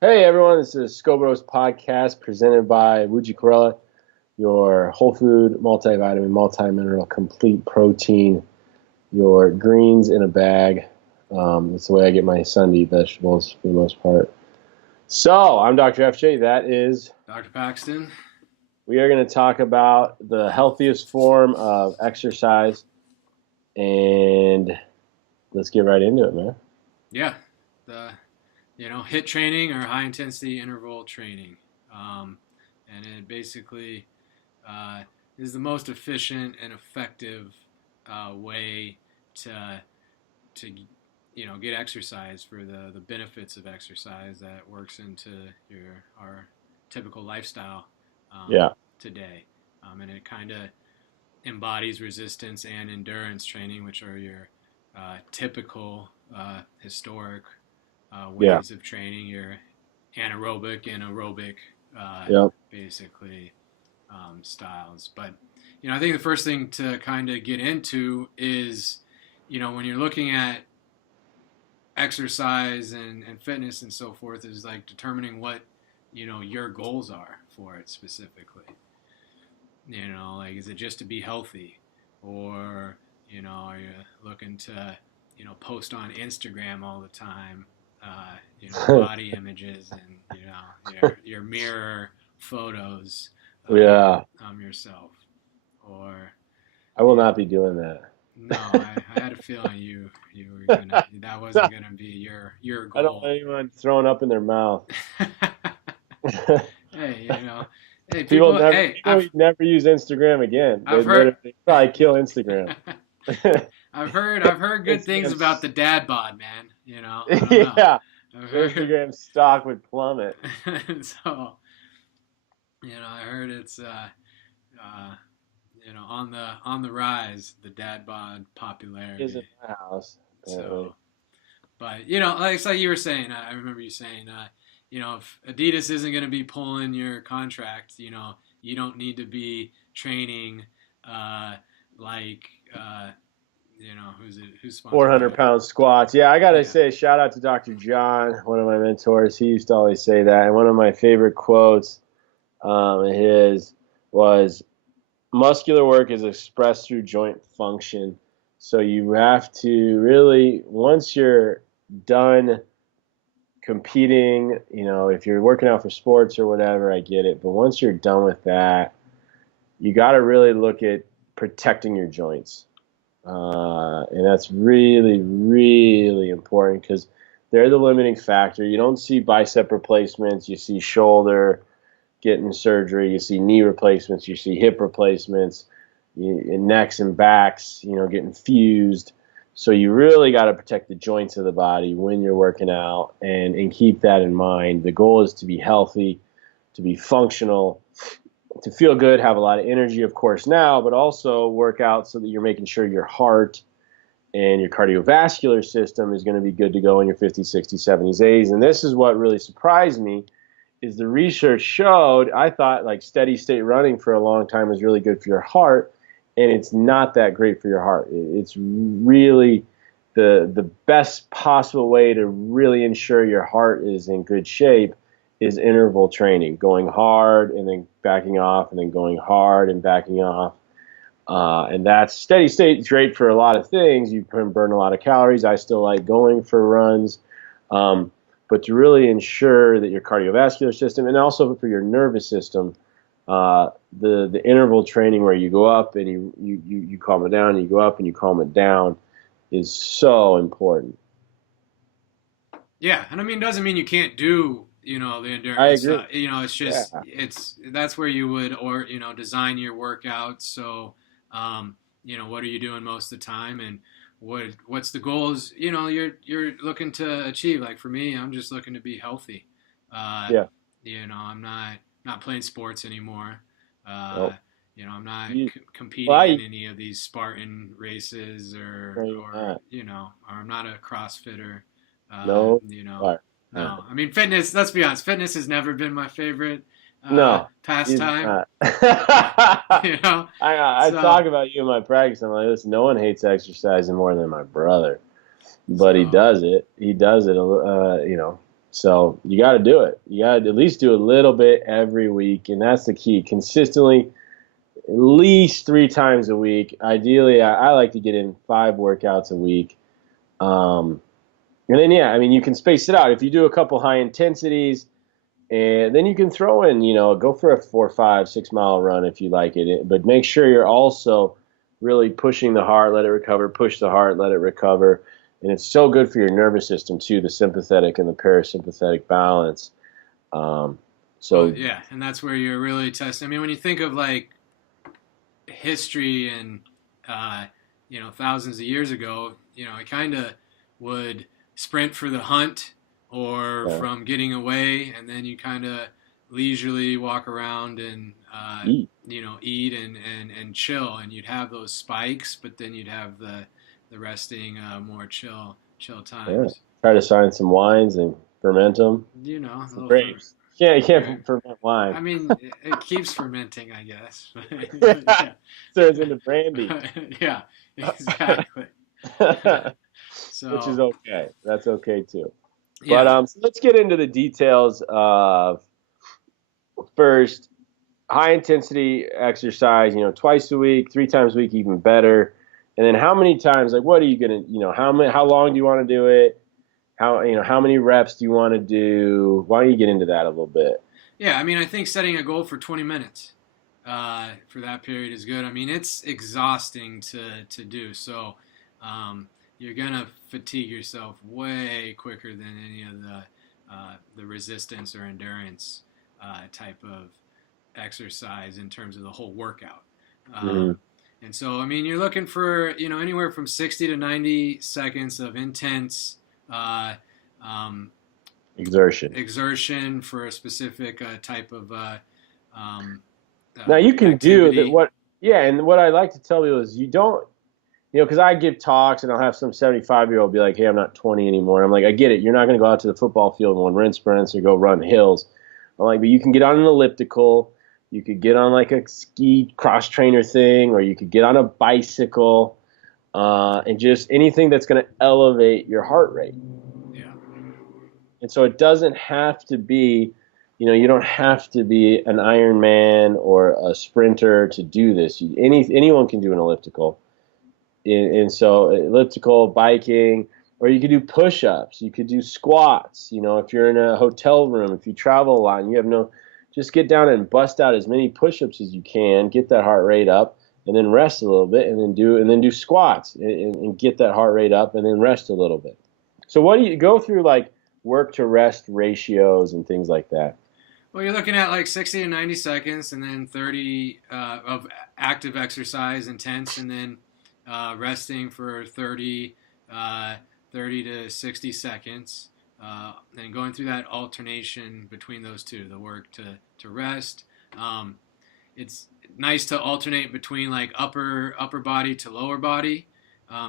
Hey everyone, this is SchoBros podcast presented by Wuji, your whole food, multivitamin, multi-mineral, complete protein, your greens in a bag. That's the way I get my Sunday vegetables for the most part. So I'm Dr. FJ. That is, Dr. Paxton. we are going to talk about the healthiest form of exercise, and let's get right into it, man. Yeah, the HIIT training or high intensity interval training, and it basically uh, is the most efficient and effective way to get exercise for the benefits of exercise that works into our typical lifestyle Yeah, today, and it kind of embodies resistance and endurance training, which are your typical historic yeah, ways of training, your anaerobic and aerobic, yeah. basically, styles. But, I think the first thing to kind of get into is, when you're looking at exercise and fitness and so forth, is like determining what, your goals are for it specifically. Like, is it just to be healthy? Or, are you looking to, post on Instagram all the time, body images and, your mirror photos Yeah, yourself? Or, I will you not be doing that. no, I had a feeling you were gonna, that wasn't gonna be your I don't want goal. anyone throwing up in their mouth. Hey, hey, hey, People never use Instagram again. They I've heard, literally probably kill Instagram. I've heard good things about Instagram's the dad bod, man. I don't know. yeah, I've heard, Instagram stock would plummet. so I heard it's uh, on the rise, the dad bod Is in popularity. my house apparently. So, but like it's like you were saying, I remember you saying, if Adidas isn't going to be pulling your contract, you don't need to be training, like, who's Four sponsored hundred by? pound squats. Yeah, I gotta Yeah, say, shout out to Dr. John, one of my mentors. He used to always say that, and one of my favorite quotes of his was, muscular work is expressed through joint function. So you have to really, once you're done competing, if you're working out for sports or whatever, I get it. But once you're done with that, you got to really look at protecting your joints. And that's really, really important because they're the limiting factor. You don't see bicep replacements, you see shoulder getting surgery, you see knee replacements, you see hip replacements, and necks and backs, getting fused. So you really got to protect the joints of the body when you're working out and keep that in mind. The goal is to be healthy, to be functional, to feel good, have a lot of energy, of course, now, but also work out so that you're making sure your heart and your cardiovascular system is going to be good to go in your 50s, 60s, 70s, 80s. And this is what really surprised me is the research showed, I thought like steady state running for a long time was really good for your heart, and it's not that great for your heart. It's really the best possible way to really ensure your heart is in good shape is interval training, going hard and then backing off and then going hard and backing off. And that's steady state is great for a lot of things. You can burn a lot of calories. I still like going for runs. But to really ensure that your cardiovascular system and also for your nervous system, the interval training where you go up and you calm it down, and you go up and you calm it down is so important. yeah, and I mean, doesn't mean you can't do the I endurance agree. stuff. It's Yeah. just that's where you would or design your workouts. So, what are you doing most of the time, and what's the goals you're looking to achieve? Like for me, I'm just looking to be healthy. Uh, Yeah. I'm not playing sports anymore. Uh, Well, I'm not you, well, competing in any of these Spartan races no, or you're not. or I'm not a CrossFitter. Uh, No, you you know, are not. no. I mean, fitness. Let's be honest. Fitness has never been my favorite No, he's pastime. not. You know, I so talk about you in my practice. I'm like, listen, no one hates exercising more than my brother, but he so does it. He does it, So you got to do it. You got to at least do a little bit every week, and that's the key. Consistently, at least 3 times a week. Ideally, I like to get in 5 workouts a week. And then, yeah, I mean, you can space it out. If you do a couple high intensities, and then you can throw in, go for a 4, 5, 6 mile run if you like it. But make sure you're also really pushing the heart, let it recover, push the heart, let it recover. And it's so good for your nervous system too, the sympathetic and the parasympathetic balance. Well, yeah, and that's where you're really testing. I mean, when you think of like history and thousands of years ago, it kind of would sprint for the hunt or from getting away, and then you kind of leisurely walk around and eat and chill, and you'd have those spikes, but then you'd have the resting, more chill times. Yeah. Try to find some wines and ferment them. Some grapes. Yeah, you can't ferment wine. I mean, it keeps fermenting, I guess. Yeah. Turns into brandy. Yeah, exactly. So, which is okay. That's okay too. Yeah. But so let's get into the details of first high intensity exercise. Twice a week, 3 times a week, even better. And then how many times? Like, what are you gonna? How long do you want to do it? How many reps do you want to do? Why don't you get into that a little bit? Yeah, I mean, I think setting a goal for 20 minutes for that period is good. I mean, it's exhausting to do. So you're gonna fatigue yourself way quicker than any of the resistance or endurance type of exercise in terms of the whole workout. And so, I mean, you're looking for anywhere from 60 to 90 seconds of intense exertion for a specific type of now you can activity. do that. And what I like to tell people is you don't. Because I give talks and I'll have some 75-year-old be like, hey, I'm not 20 anymore. I'm like, I get it. You're not going to go out to the football field and run sprints or go run hills. I'm like, but you can get on an elliptical. You could get on like a ski cross trainer thing, or you could get on a bicycle, and just anything that's going to elevate your heart rate. Yeah. And so it doesn't have to be, you don't have to be an Ironman or a sprinter to do this. Anyone can do an elliptical. And so elliptical, biking, or you could do push-ups. You could do squats. If you're in a hotel room, if you travel a lot and you have just get down and bust out as many push-ups as you can, get that heart rate up, and then rest a little bit, and then do squats and get that heart rate up, and then rest a little bit. So what do you go through, like work to rest ratios and things like that? Well, you're looking at like 60 to 90 seconds, and then 30 of active exercise, intense, and then resting for 30 to 60 seconds, and going through that alternation between those two, the work to rest. It's nice to alternate between like upper body to lower body,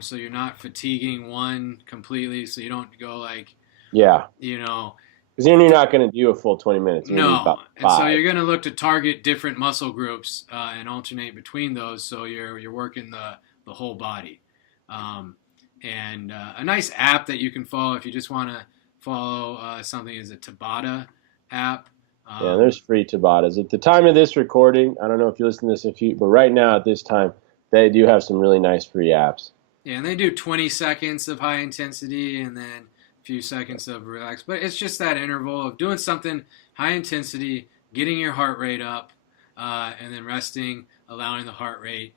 so you're not fatiguing one completely, so you don't go like, because then you're not going to do a full 20 minutes. No, and so you're going to look to target different muscle groups and alternate between those, so you're working the whole body. And a nice app that you can follow if you just want to follow something is a Tabata app. There's free Tabatas. At the time of this recording, I don't know if you listen to this, but right now at this time, they do have some really nice free apps. Yeah, and they do 20 seconds of high intensity and then a few seconds of relax. But it's just that interval of doing something high intensity, getting your heart rate up, and then resting, allowing the heart rate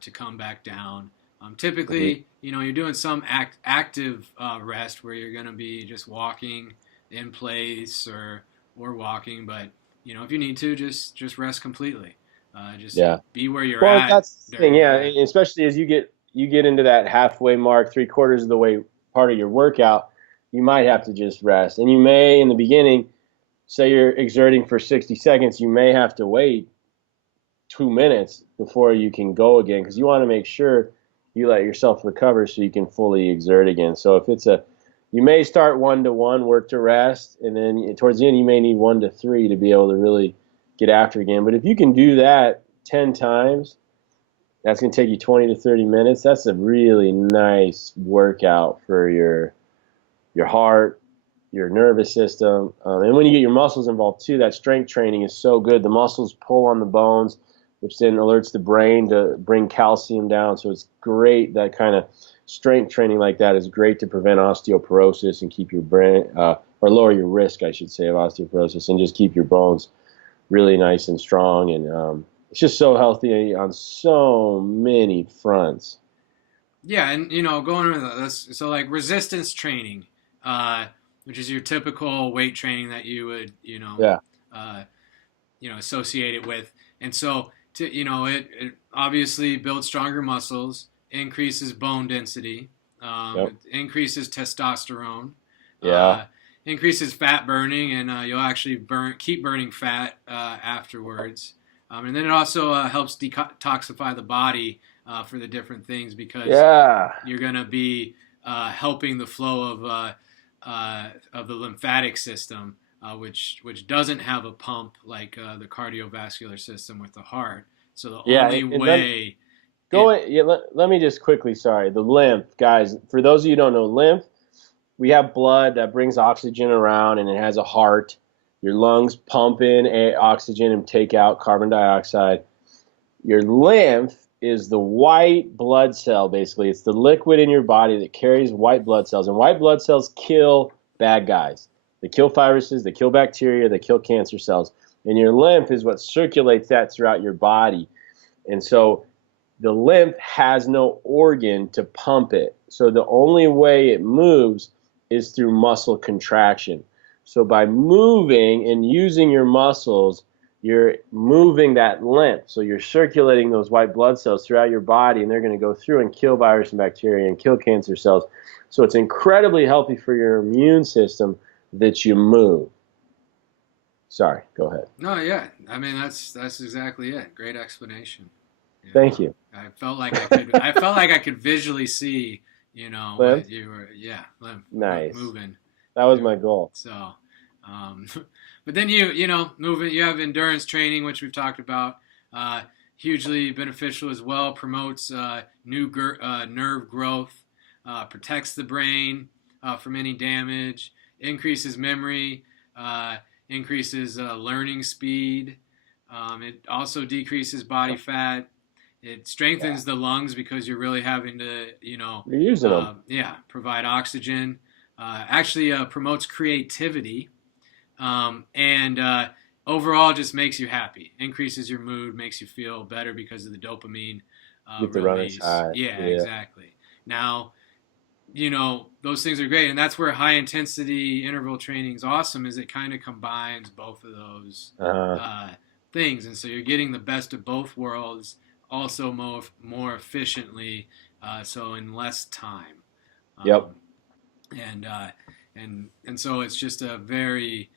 to come back down. Typically, you're doing some active rest where you're going to be just walking in place or walking, but if you need to, just rest completely. Be where you're at. Well, that's the thing, especially as you get into that halfway mark, 3/4 of the way part of your workout, you might have to just rest. And you may, in the beginning, say you're exerting for 60 seconds, you may have to wait 2 minutes before you can go again, because you want to make sure you let yourself recover so you can fully exert again. So if you may start 1-to-1 work to rest, and then towards the end you may need 1-to-3 to be able to really get after again. But if you can do that 10 times, that's going to take you 20 to 30 minutes. That's a really nice workout for your heart, your nervous system. And when you get your muscles involved too, that strength training is so good. The muscles pull on the bones, which then alerts the brain to bring calcium down. So it's great. That kind of strength training like that is great to prevent osteoporosis and keep your brain, or lower your risk, I should say, of osteoporosis, and just keep your bones really nice and strong. And it's just so healthy on so many fronts. Yeah, and going over this, so like resistance training, which is your typical weight training that you would, Yeah. uh, associate it with, and so it obviously builds stronger muscles, increases bone density, Yep. it increases testosterone, Yeah. uh, increases fat burning, and you'll actually keep burning fat afterwards, and then it also helps detoxify the body for the different things because Yeah. you're going to be helping the flow of the lymphatic system, which doesn't have a pump like the cardiovascular system with the heart. So the Yeah. only And let, way go. it Yeah, let me just quickly. Sorry, the lymph, guys. For those of you who don't know, lymph. We have blood that brings oxygen around, and it has a heart. Your lungs pump in oxygen and take out carbon dioxide. Your lymph is the white blood cell, basically. It's the liquid in your body that carries white blood cells. And white blood cells kill bad guys. They kill viruses, they kill bacteria, they kill cancer cells. And your lymph is what circulates that throughout your body. And so the lymph has no organ to pump it. So the only way it moves is through muscle contraction. So by moving and using your muscles, you're moving that lymph. So you're circulating those white blood cells throughout your body, and they're going to go through and kill virus and bacteria and kill cancer cells. So it's incredibly healthy for your immune system that you move. Sorry, go ahead. No, yeah, I mean that's exactly it. Great explanation. Thank you. I felt like I could visually see Lymph? what you were, yeah, Nice. moving That was through. my goal. So, um, but then moving. You have endurance training, which we've talked about. Hugely beneficial as well. Promotes nerve growth. Protects the brain from any damage. Increases memory. Increases learning speed. It also decreases body fat. It strengthens the lungs because you're really having to, You're using them. provide oxygen. Actually promotes creativity, and overall just makes you happy. Increases your mood, makes you feel better because of the dopamine Get the runner's release. high. Yeah, Yeah. exactly. Now, those things are great, and that's where high intensity interval training is awesome. Is it kind of combines both of those things, and so you're getting the best of both worlds. Also more efficiently, so in less time. Yep. And so it's just a very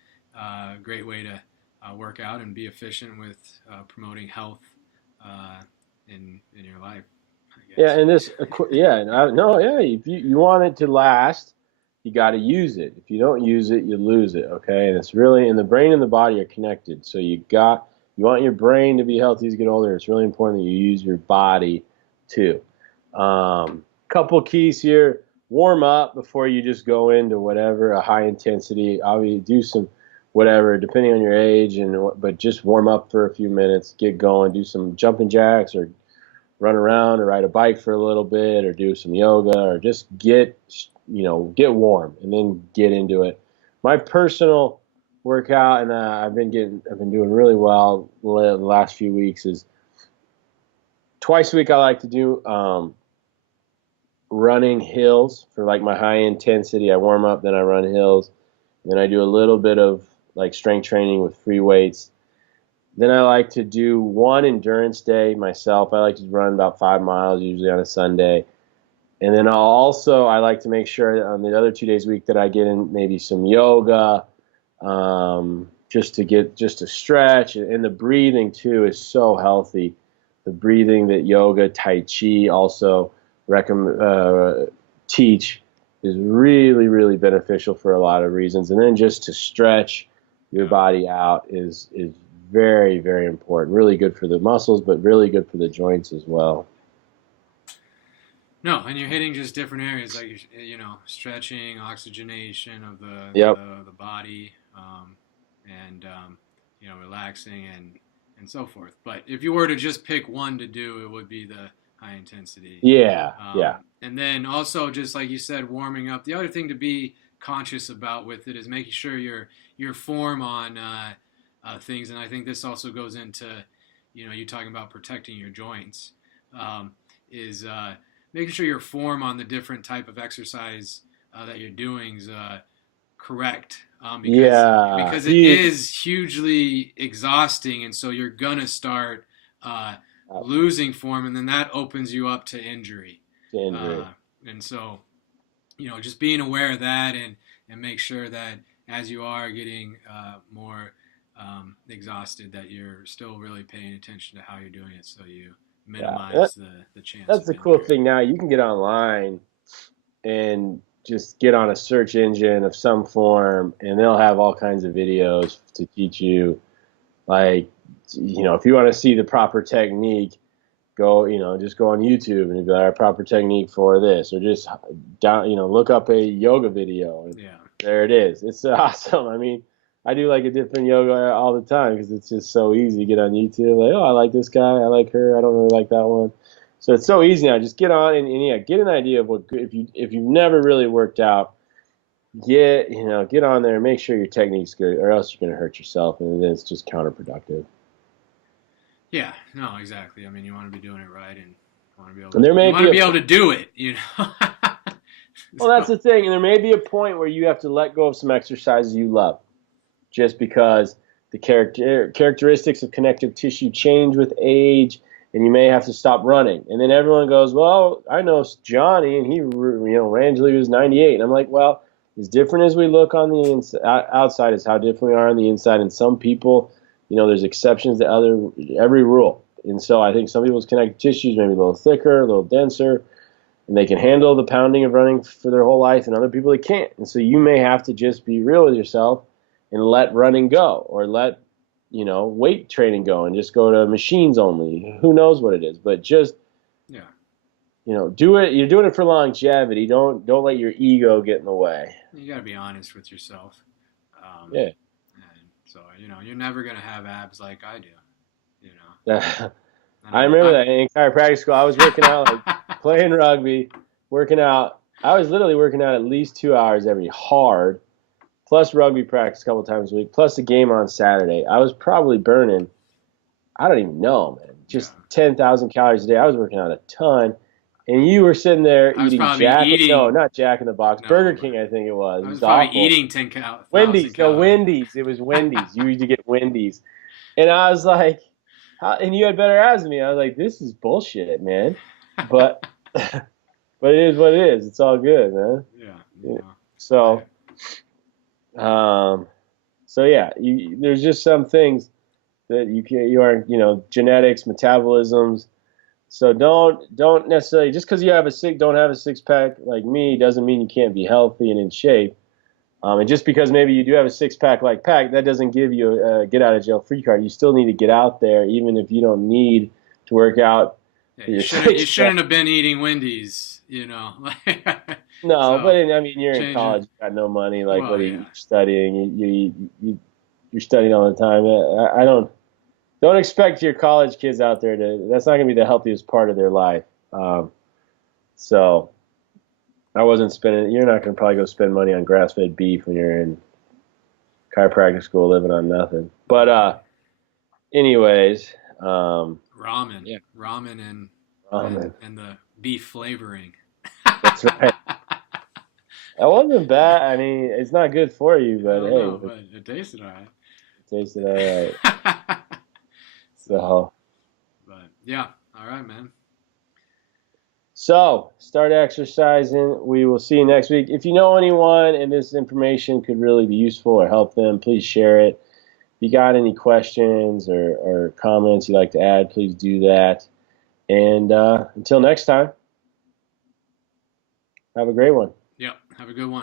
great way to work out and be efficient with promoting health in your life, I guess. Yeah, and this, yeah, no, yeah. If you want it to last, you got to use it. If you don't use it, you lose it. Okay, and it's really, and the brain and the body are connected. So you want your brain to be healthy as you get older. It's really important that you use your body too. Couple keys here: warm up before you just go into whatever a high intensity. Obviously, do some whatever depending on your age, but just warm up for a few minutes, get going, do some jumping jacks or run around or ride a bike for a little bit or do some yoga or just get warm and then get into it. My personal workout, and I've been doing really well the last few weeks, is twice a week. I like to do running hills for like my high intensity. I warm up, then I run hills, then I do a little bit of like strength training with free weights. Then I like to do one endurance day myself. I like to run about 5 miles usually on a Sunday. And then I like to make sure that on the other 2 days a week that I get in maybe some yoga, just to stretch. And the breathing too is so healthy. The breathing that yoga, Tai Chi also teach is really, really beneficial for a lot of reasons. And then just to stretch your body out is very, very important. Really good for the muscles, but really good for the joints as well. No, and you're hitting just different areas like stretching, oxygenation of Yep. the body, and relaxing and so forth. But if you were to just pick one to do, it would be the high intensity. Yeah. Yeah. And then also, just like you said, warming up. The other thing to be conscious about with it is making sure your form on things. And I think this also goes into you talking about protecting your joints, is making sure your form on the different type of exercise that you're doing is correct, because it is hugely exhausting, and so you're gonna start losing form, and then that opens you up to injury. And so, just being aware of that, and make sure that as you are getting more exhausted, that you're still really paying attention to how you're doing it, so you minimize the chance. That's the cool thing now. You can get online and just get on a search engine of some form, and they'll have all kinds of videos to teach you. Like, if you want to see the proper technique, just go on YouTube and be like, proper technique for this, or just look up a yoga video, and there it is. It's awesome. I mean, I do like a different yoga all the time because it's just so easy to get on YouTube. Like, oh, I like this guy, I like her, I don't really like that one. So it's so easy now. Just get on and get an idea of what if you've never really worked out, get on there and make sure your technique's good, or else you're going to hurt yourself, and then it's just counterproductive. Yeah, no, exactly. I mean, you want to be doing it right, and you want to be able to do it. Well, that's the thing, and there may be a point where you have to let go of some exercises you love, just because the characteristics of connective tissue change with age, and you may have to stop running. And then everyone goes, well, I know Johnny, and he ran until he was 98. And I'm like, well, as different as we look on the outside is how different we are on the inside. And some people, there's exceptions to every rule. And so I think some people's connective tissues may be a little thicker, a little denser, and they can handle the pounding of running for their whole life, and other people they can't. And so you may have to just be real with yourself and let running go, or let weight training go, and just go to machines only. Who knows what it is, but just do it. You're doing it for longevity. Don't let your ego get in the way. You got to be honest with yourself. And so you're never gonna have abs like I do. I remember that in chiropractic school. I was working out, like playing rugby, working out. I was literally working out at least 2 hours every hard, plus rugby practice a couple times a week, plus a game on Saturday. I was probably burning, I don't even know, man, just 10,000 calories a day. I was working out a ton. And you were sitting there eating not Jack in the Box, no, Burger King, I think it was. I was probably awful. Eating 10 calories. Wendy's. No, Wendy's. It was Wendy's. You used to get Wendy's. And I was like, and you had better abs than me. I was like, this is bullshit, man. But it is what it is. It's all good, man. Yeah. So, there's just some things that you aren't, genetics, metabolisms. So don't necessarily, just because you don't have a six pack like me doesn't mean you can't be healthy and in shape. And just because maybe you do have a six pack like Pac, that doesn't give you a get out of jail free card. You still need to get out there, even if you don't need to work out. Yeah, you shouldn't have been eating Wendy's, No, but you're in college, you got no money. Like, what are you studying? You're studying all the time. Don't expect your college kids out there that's not going to be the healthiest part of their life. So I wasn't you're not going to probably go spend money on grass-fed beef when you're in chiropractic school living on nothing. But anyways. Ramen. Yeah. Ramen and the beef flavoring. That's right. That wasn't bad. It's not good for you, but but it tasted all right. So, but yeah, all right, man. So, start exercising. We will see you next week. If you know anyone and this information could really be useful or help them, please share it. If you got any questions or comments you'd like to add, please do that. And until next time, have a great one. Yep, have a good one.